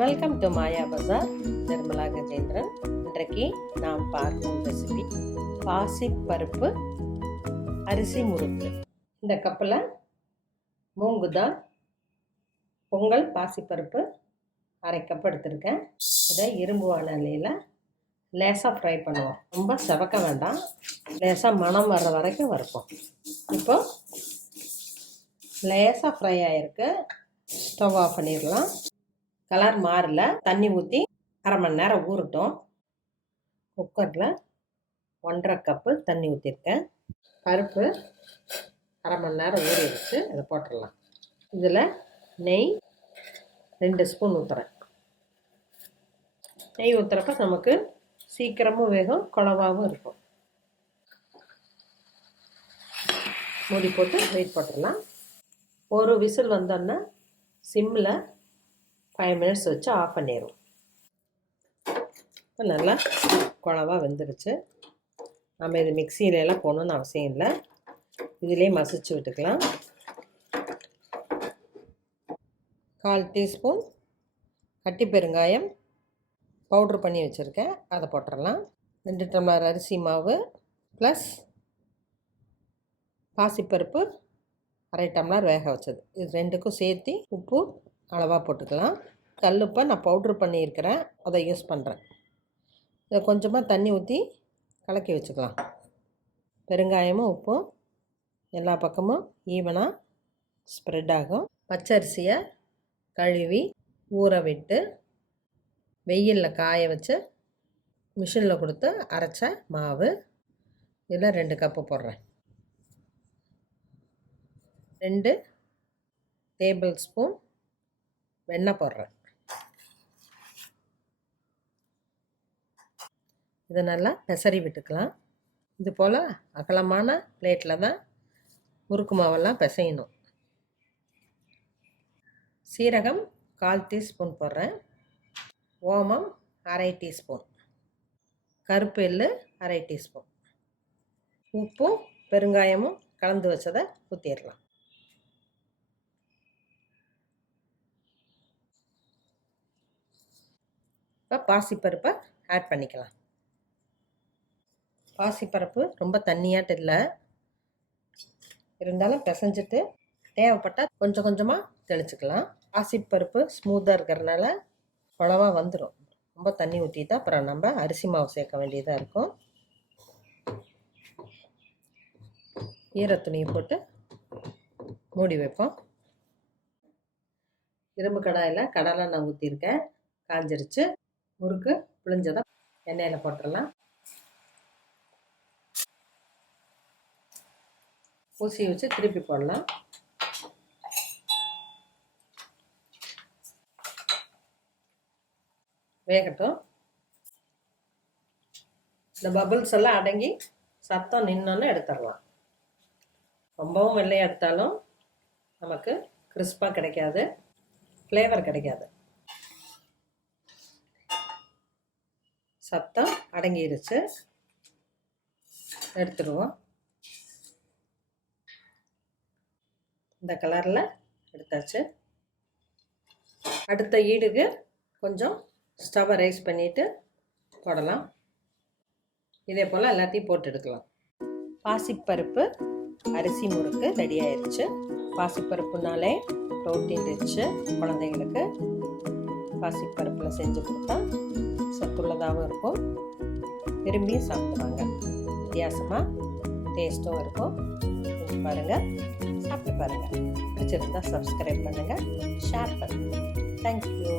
To Maya Bazaar Nirmala Gajendran இன்றைக்கு நாம் பார்க்கும் ரெசிபி பாசிப்பருப்பு அரிசி முறுக்கு. இந்த கப்பில் மூங்கு தான் பொங்கல் பாசிப்பருப்பு அரை கப் எடுத்திருக்கேன். இதை இரும்பு வானிலையில் லேசாக ஃப்ரை பண்ணுவோம். ரொம்ப செவக்க வேண்டாம். லேசாக மணம் வர்ற வரைக்கும் வறுப்போம். இப்போ லேசாக ஃப்ரை ஆகிருக்கு ஸ்டவ் ஆஃப் பண்ணிடலாம். கலர் மாறல. தண்ணி ஊற்றி அரை மணி நேரம் ஊறட்டும். குக்கரில் ஒன்றரை கப்பு தண்ணி ஊற்றிருக்கேன் பருப்பு அரை மணி நேரம் ஊறிடுச்சு. அதை போட்டுடலாம். இதில் நெய் ரெண்டு ஸ்பூன் ஊற்றுறேன் நெய் ஊற்றுறப்ப நமக்கு சீக்கிரமும் வேகும் குழவாகவும் இருக்கும். மூடி போட்டு வெயிட் போட்டுடலாம். ஒரு விசில் வந்தோன்னே சிம்மில் ஃபைவ் மினிட்ஸ் வச்சு ஆஃப் பண்ணிடுவோம் இப்போ நல்லா குழவா வெந்துருச்சு. நம்ம இது மிக்சியிலலாம் போகணுன்னு அவசியம் இல்லை. இதிலே மசிச்சு விட்டுக்கலாம். கால் டீஸ்பூன் கட்டி பெருங்காயம் பவுட்ரு பண்ணி வச்சுருக்கேன். அதை போட்டுடலாம் ரெண்டு டம்ளர் அரிசி மாவு ப்ளஸ் பாசிப்பருப்பு அரை டம்ளர் வேக வச்சது. இது ரெண்டுக்கும் சேர்த்து உப்பு அளவாக போட்டுக்கலாம். கல்லுப்பை நான் பவுட்ரு பண்ணியிருக்கிறேன். அதை யூஸ் பண்ணுறேன் இதை கொஞ்சமாக தண்ணி ஊற்றி கலக்கி வச்சுக்கலாம். பெருங்காயமும் உப்பும் எல்லா பக்கமும் ஈவனாக ஸ்ப்ரெட் ஆகும். பச்சரிசியை கழுவி ஊற விட்டு வெயிலில் காய வச்சு மிஷினில் கொடுத்து அரைச்ச மாவு. இதில் ரெண்டு கப்பு போடுறேன். ரெண்டு டேபிள் ஸ்பூன் வெண்ணெய் போடுறேன். இதை நல்லா பெசரி விட்டுக்கலாம். இது போல் அகலமான பிளேட்டில் தான் முறுக்கு மாவெல்லாம் பிசையணும். சீரகம் கால் டீஸ்பூன் போடுறேன். ஓமம் அரை டீஸ்பூன். கருப்பு எள்ளு அரை டீஸ்பூன். உப்பும் பெருங்காயமும் கலந்து வச்சதை ஊற்றிடலாம் இப்போ பாசிப்பருப்பை ஆட் பண்ணிக்கலாம். பாசிப்பருப்பு ரொம்ப தண்ணியாட்டு இல்லை. இருந்தாலும் பிசைஞ்சிட்டு தேவைப்பட்டால் கொஞ்சம் கொஞ்சமாக தெளிச்சுக்கலாம். பாசிப்பருப்பு ஸ்மூத்தாக இருக்கிறனால குழவா வந்துடும் ரொம்ப தண்ணி ஊற்றிட்டா அப்புறம் நம்ம அரிசி மாவு சேர்க்க வேண்டியதாக இருக்கும். ஈரத்துணியை போட்டு மூடி வைப்போம். இரும்பு கடாயில் கடலை நான் ஊற்றிருக்கேன் காஞ்சிருச்சு. முறுக்கு புளிஞ்சதை எண்ணெயில் போட்டுடலாம் ஊசி வச்சு திருப்பி போடலாம். வேகட்டும். இந்த பபுள்ஸ் எல்லாம் அடங்கி சத்தம் நின்னோன்னு எடுத்துடலாம். ரொம்பவும் வெள்ளையாக எடுத்தாலும் நமக்கு கிறிஸ்பாக கிடைக்காது. ஃப்ளேவர் கிடைக்காது. சத்தம் அடங்கிடுச்சு. எடுத்துடுவோம் இந்த கலரில் எடுத்தாச்சு. அடுத்த ஈடுக்கு கொஞ்சம் ஸ்டவ்வை ரைஸ் பண்ணிவிட்டு போடலாம். இதே போல் எல்லாத்தையும் போட்டு எடுக்கலாம். பாசிப்பருப்பு அரிசி முறுக்கு ரெடி ஆயிடுச்சு பாசிப்பருப்புனாலே ப்ரோட்டீன் ரிச்சு குழந்தைங்களுக்கு பாசிப்பருப்பில் செஞ்சு கொடுத்தா சத்துள்ளதாகவும் இருக்கும். விரும்பி சாப்பிடுவாங்க. வித்தியாசமாக டேஸ்ட்டும் இருக்கும். பாருங்கள் சாப்பிட்டு பாருங்கள் பிடிச்சிருந்தா சப்ஸ்கிரைப் பண்ணுங்கள் ஷேர் பண்ணுங்கள் தேங்க்யூ